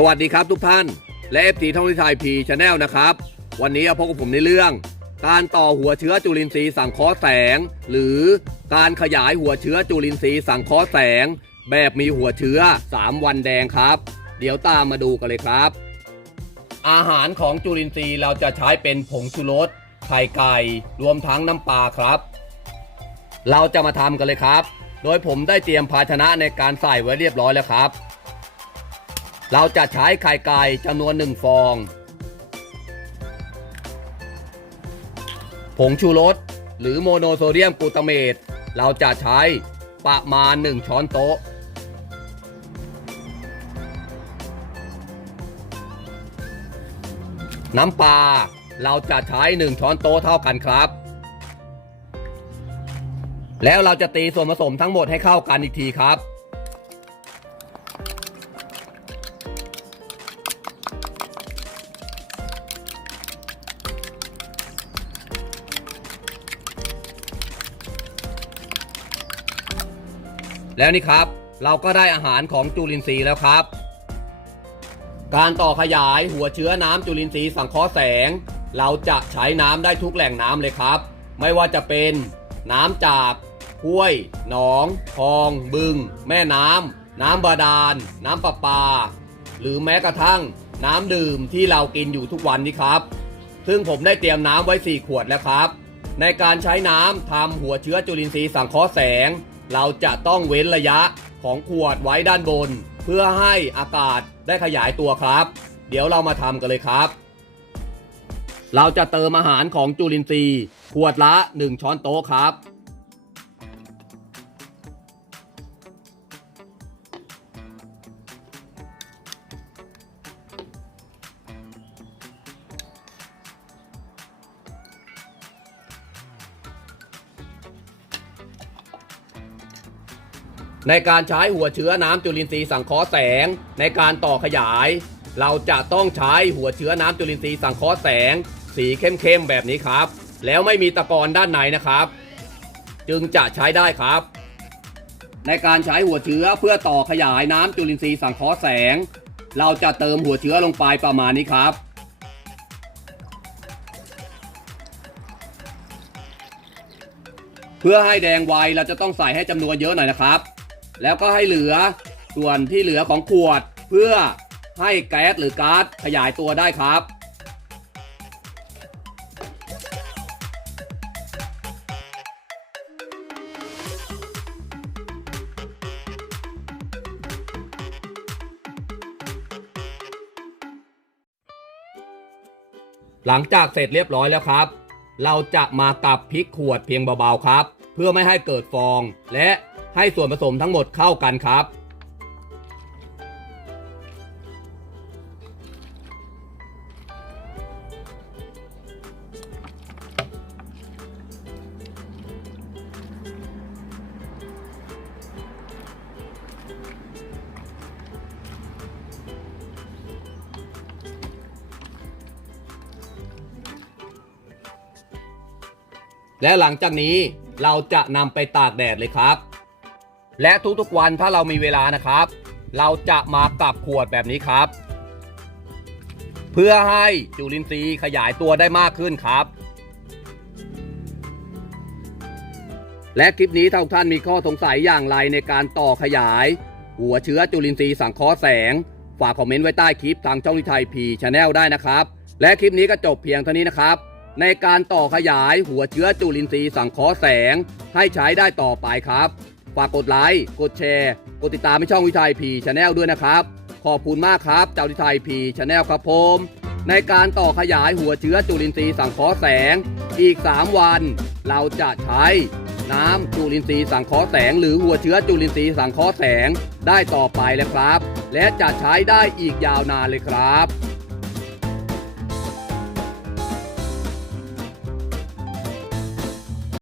สวัสดีครับทุกท่าน และเอฟทีท่องที่ไทยพีชาแนลนะครับ วันนี้พบกับผมในเรื่อง การต่อหัวเชื้อจุลินทรีย์สังเคราะห์แสง หรือการขยายหัวเชื้อจุลินทรีย์สังเคราะห์แสง แบบมีหัวเชื้อ 3 วันแดงครับ เดี๋ยวตามมาดูกันเลยครับ อาหารของจุลินทรีย์เราจะใช้เป็นผงชูรสไข่ไก่รวมทั้งน้ำปลาครับ เราจะมาทำกันเลยครับ โดยผมได้เตรียมภาชนะในการใส่ไว้เรียบร้อยแล้วครับ เราจะใช้ไข่ไก่จำนวนหนึ่งฟอง ผงชูรสหรือโมโนโซเดียมกลูตาเมต เราจะใช้ประมาณ 1 ช้อนโต๊ะ น้ำปลาเราจะใช้ 1 ช้อนโต๊ะเท่ากันครับ แล้วเราจะตีส่วนผสมทั้งหมดให้เข้ากันอีกทีครับ แล้วนี่ครับ เราก็ได้อาหารของจุลินทรีย์แล้วครับ การต่อขยายหัวเชื้อน้ำจุลินทรีย์สังเคราะห์แสง เราจะใช้น้ำได้ทุกแหล่งน้ำเลยครับ ไม่ว่าจะเป็นน้ำจากห้วย หนอง คลอง บึง แม่น้ำ น้ำบาดาล น้ำประปา หรือแม้กระทั่งน้ำดื่มที่เรากินอยู่ทุกวันนี้ครับ ซึ่งผมได้เตรียมน้ำไว้ 4 ขวดแล้วครับ ในการใช้น้ำทำหัวเชื้อจุลินทรีย์สังเคราะห์แสง เราจะต้องเว้นระยะของขวดไว้ด้านบน เพื่อให้อากาศได้ขยายตัวครับ เดี๋ยวเรามาทำกันเลยครับ เราจะเติมอาหารของจุลินทรีย์ ขวดละ 1 ช้อนโต๊ะครับ ในการใช้หัวเชื้อน้ำจุลินทรีย์สังเคราะห์แสง ในการต่อขยาย เราจะต้องใช้หัวเชื้อน้ำจุลินทรีย์สังเคราะห์แสง สีเข้มๆแบบนี้ครับ แล้วไม่มีตะกอนด้านในนะครับ จึงจะใช้ได้ครับ ในการใช้หัวเชื้อเพื่อต่อขยายน้ำจุลินทรีย์สังเคราะห์แสง เราจะเติมหัวเชื้อลงไปประมาณนี้ครับเพื่อให้แดงไวเราจะต้องใส่ให้จำนวนเยอะหน่อยนะครับ แล้วก็ให้เหลือส่วนที่เหลือของขวดเพื่อให้แก๊สหรือก๊าซขยายตัวได้ครับ หลังจากเสร็จเรียบร้อยแล้วครับ เราจะมากับพริกขวดเพียงเบาๆครับ เพื่อไม่ให้เกิดฟองและ ให้ส่วนผสมทั้งหมดเข้ากันครับ และหลังจากนี้เราจะนำไปตากแดดเลยครับ และทุกๆวันถ้าเรามีเวลานะครับ เราจะมากลับขวดแบบนี้ครับ เพื่อให้จุลินทรีย์ขยายตัวได้มากขึ้นครับ และคลิปนี้ถ้าทุกท่านมีข้อสงสัยอย่างไรในการต่อขยาย หัวเชื้อจุลินทรีย์สังเคราะห์แสง ฝากคอมเมนต์ไว้ใต้คลิปทางช่องลิไทยพีชาแนลได้นะครับ และคลิปนี้ก็จบเพียงเท่านี้นะครับในการต่อขยายหัวเชื้อจุลินทรีย์สังเคราะห์แสง ให้ใช้ได้ต่อไปครับ ฝากกดไลค์ กดแชร์ กดติดตามให้ช่องวิทัยพีชาแนลด้วยนะครับ ขอบคุณมากครับเจ้าวิทัยพีชาแนลครับผม ในการต่อขยายหัวเชื้อจุลินทรีย์สังเคราะห์แสง อีก 3 วัน เราจะใช้น้ำจุลินทรีย์สังเคราะห์แสง หรือหัวเชื้อจุลินทรีย์สังเคราะห์แสงได้ต่อไปแล้วครับ และจะใช้ได้อีกยาวนานเลยครับ